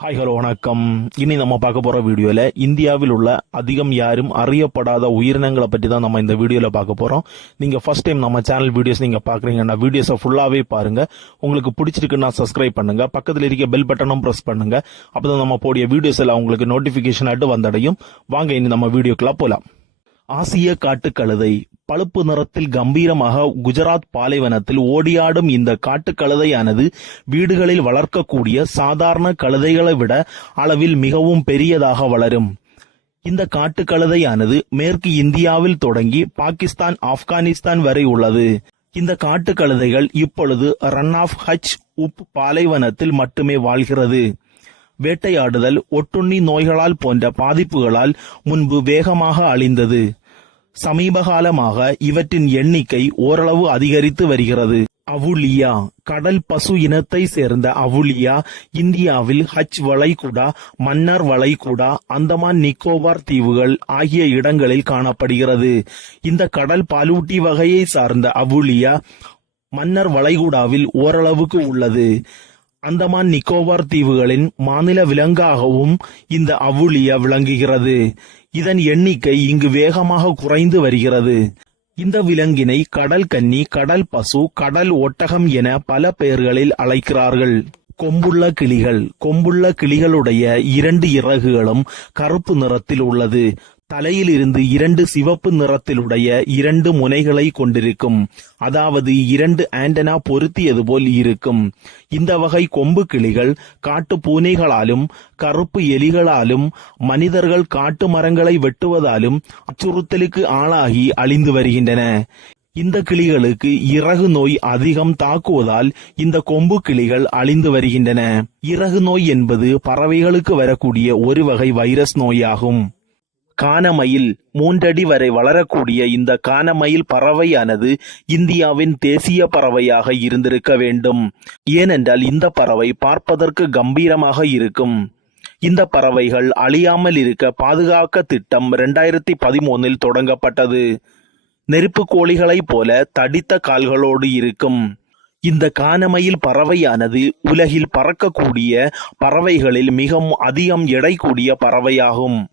Hi hello வணக்கம். இனி நம்ம பார்க்க போகிற வீடியோவில் இந்தியாவில் உள்ள அதிகம் யாரும் அறியப்படாத உயிரினங்களை பற்றி தான் நம்ம இந்த வீடியோவில் பார்க்க போகிறோம் நீங்கள் ஃபஸ்ட் டைம் நம்ம சேனல் வீடியோஸ் நீங்கள் பார்க்குறீங்கன்னா வீடியோஸை ஃபுல்லாகவே பாருங்கள் உங்களுக்கு பிடிச்சிருக்குன்னா சப்ஸ்கிரைப் பண்ணுங்கள் பக்கத்தில் இருக்க பெல் பட்டனும் ப்ரெஸ் பண்ணுங்கள் அப்போ தான் நம்ம போடிய வீடியோஸ் எல்லாம் உங்களுக்கு நோட்டிஃபிகேஷன் ஆட்டு வந்தடையும். வாங்க இனி நம்ம வீடியோக்கெல்லாம் போகலாம் ஆசிய காட்டுக்கழுதை பழுப்பு நிறத்தில் கம்பீரமாக குஜராத் பாலைவனத்தில் ஓடியாடும் இந்த காட்டுக்கழுதையானது வீடுகளில் வளர்க்கக்கூடிய சாதாரண கழுதைகளை விட அளவில் மிகவும் பெரியதாக வளரும். இந்த காட்டுக்கழுதையானது மேற்கு இந்தியாவில் தொடங்கி பாகிஸ்தான் ஆப்கானிஸ்தான் வரை உள்ளது. இந்த காட்டுக்கழுதைகள் இப்பொழுது ரன் ஆஃப் ஹச் உப் பாலைவனத்தில் மட்டுமே வாழ்கிறது. வேட்டையாடுதல் ஒட்டுண்ணி நோய்களால் போன்ற பாதிப்புகளால் முன்பு வேகமாக அழிந்தது. சமீபகாலமாக இவற்றின் எண்ணிக்கை ஓரளவு அதிகரித்து வருகிறது. அவுலியா கடல் பசு இனத்தை சேர்ந்த அவுலியா இந்தியாவில் ஹஜ் வளைகுடா மன்னார் வளைகுடா அந்தமான் நிக்கோபார் தீவுகள் ஆகிய இடங்களில் காணப்படுகிறது. இந்த கடல் பாலூட்டி வகையை சார்ந்த அவுலியா மன்னர் வளைகுடாவில் ஓரளவுக்கு உள்ளது. அந்தமான் நிக்கோபார் தீவுகளின் மாநில விலங்காகவும் இந்த அவுளியா விளங்குகிறது. இதன் எண்ணிக்கை இங்கு வேகமாக குறைந்து வருகிறது. இந்த விலங்கினை கடல் கன்னி கடல் பசு கடல் ஒட்டகம் என பல பெயர்களில் அழைக்கிறார்கள். கொம்புள்ள கிளிகள். கொம்புள்ள கிளிகளுடைய இரண்டு இறகுகளும் கருப்பு நிறத்தில் உள்ளது. தலையில் இருந்து இரண்டு சிவப்பு நிறத்திலுடைய இரண்டு முனைகளை கொண்டிருக்கும். அதாவது இரண்டு ஆண்டனா பொருத்தியது போல் இருக்கும். இந்த வகை கொம்பு கிளிகள் காட்டு பூனைகளாலும் கருப்பு எலிகளாலும் மனிதர்கள் காட்டு மரங்களை வெட்டுவதாலும் அச்சுறுத்தலுக்கு ஆளாகி அழிந்து வருகின்றன. இந்த கிளிகளுக்கு இறகு நோய் அதிகம் தாக்குவதால் இந்த கொம்பு கிளிகள் அழிந்து வருகின்றன. இறகு நோய் என்பது பறவைகளுக்கு வரக்கூடிய ஒரு வகை வைரஸ் நோயாகும். கானமயில் மூன்றடி வரை வளரக்கூடிய இந்த கானமயில் பறவையானது இந்தியாவின் தேசிய பறவையாக இருந்திருக்க வேண்டும். ஏனென்றால் இந்த பறவை பார்ப்பதற்கு கம்பீரமாக இருக்கும். இந்த பறவைகள் அழியாமல் இருக்க பாதுகாக்க திட்டம் இரண்டாயிரத்தி பதிமூனில் தொடங்கப்பட்டது. நெருப்பு கோழிகளைப் போல தடித்த கால்களோடு இருக்கும். இந்த கானமயில் பறவையானது உலகில் பறக்கக்கூடிய பறவைகளில் மிகவும் அதிகம் எடை கூடிய பறவையாகும்.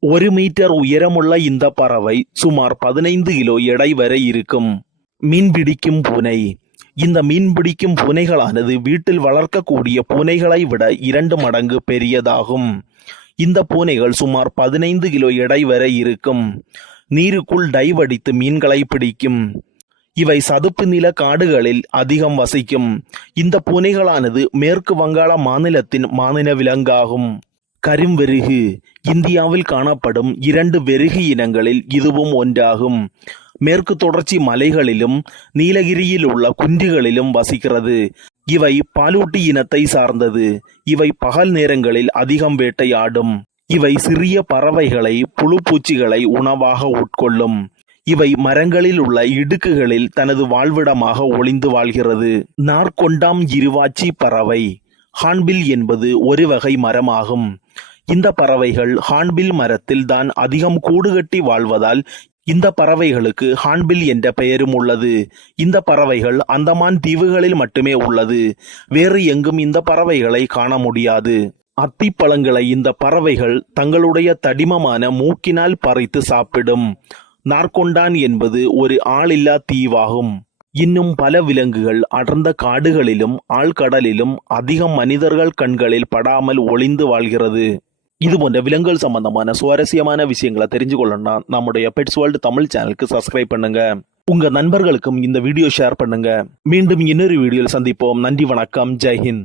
ஒரு மீட்டர் உயரமுள்ள இந்த பறவை சுமார் பதினைந்து கிலோ எடை வரை இருக்கும். மீன் பிடிக்கும் பூனை. இந்த மீன் பிடிக்கும் பூனைகளானது வீட்டில் வளர்க்கக்கூடிய பூனைகளை விட இரண்டு மடங்கு பெரியதாகும். இந்த பூனைகள் சுமார் பதினைந்து கிலோ எடை வரை இருக்கும். நீருக்குள் டைவ் அடித்து மீன்களை பிடிக்கும். இவை சதுப்பு நில காடுகளில் அதிகம் வசிக்கும். இந்த பூனைகளானது மேற்கு வங்காள மாநிலத்தின் மாநில விலங்காகும். கரும்வெருகு இந்தியாவில் காணப்படும் இரண்டு வெருகு இனங்களில் இதுவும் ஒன்றாகும். மேற்கு தொடர்ச்சி மலைகளிலும் நீலகிரியில் உள்ள குன்றுகளிலும் வசிக்கிறது. இவை பாலூட்டி இனத்தை சார்ந்தது. இவை பகல் நேரங்களில் அதிகம் வேட்டையாடும். இவை சிறிய பறவைகளை புழு பூச்சிகளை உணவாக உட்கொள்ளும். இவை மரங்களில் உள்ள இடுக்குகளில் தனது வாழ்விடமாக ஒளிந்து வாழ்கிறது. நாற்கொண்டாம் இருவாச்சி பறவை. ஹான்பில் என்பது ஒரு வகை மரமாகும். இந்த பறவைகள் ஹான்பில் மரத்தில் தான் அதிகம் கூடு கட்டி வாழ்வதால் இந்த பறவைகளுக்கு ஹான்பில் என்ற பெயரும் உள்ளது. இந்த பறவைகள் அந்தமான் தீவுகளில் மட்டுமே உள்ளது. வேறு எங்கும் இந்த பறவைகளை காண முடியாது. அத்திப்பழங்களை இந்த பறவைகள் தங்களுடைய தடிமமான மூக்கினால் பறித்து சாப்பிடும். நார்கொண்டான் என்பது ஒரு ஆளில்லா தீவாகும். இன்னும் பல விலங்குகள் அடர்ந்த காடுகளிலும் ஆழ்கடலிலும் அதிகம் மனிதர்கள் கண்களில் படாமல் ஒளிந்து வாழ்கிறது. இது போன்ற விலங்குகள் சம்பந்தமான சுவாரஸ்யமான விஷயங்களை தெரிஞ்சு கொள்ளணும்னா நம்முடைய பெட்ஸ் வேர்ல்டு தமிழ் சேனலுக்கு சப்ஸ்கிரைப் பண்ணுங்க. உங்க நண்பர்களுக்கும் இந்த வீடியோ ஷேர் பண்ணுங்க. மீண்டும் இன்னொரு வீடியோவில் சந்திப்போம். நன்றி வணக்கம். ஜெய்ஹிந்த்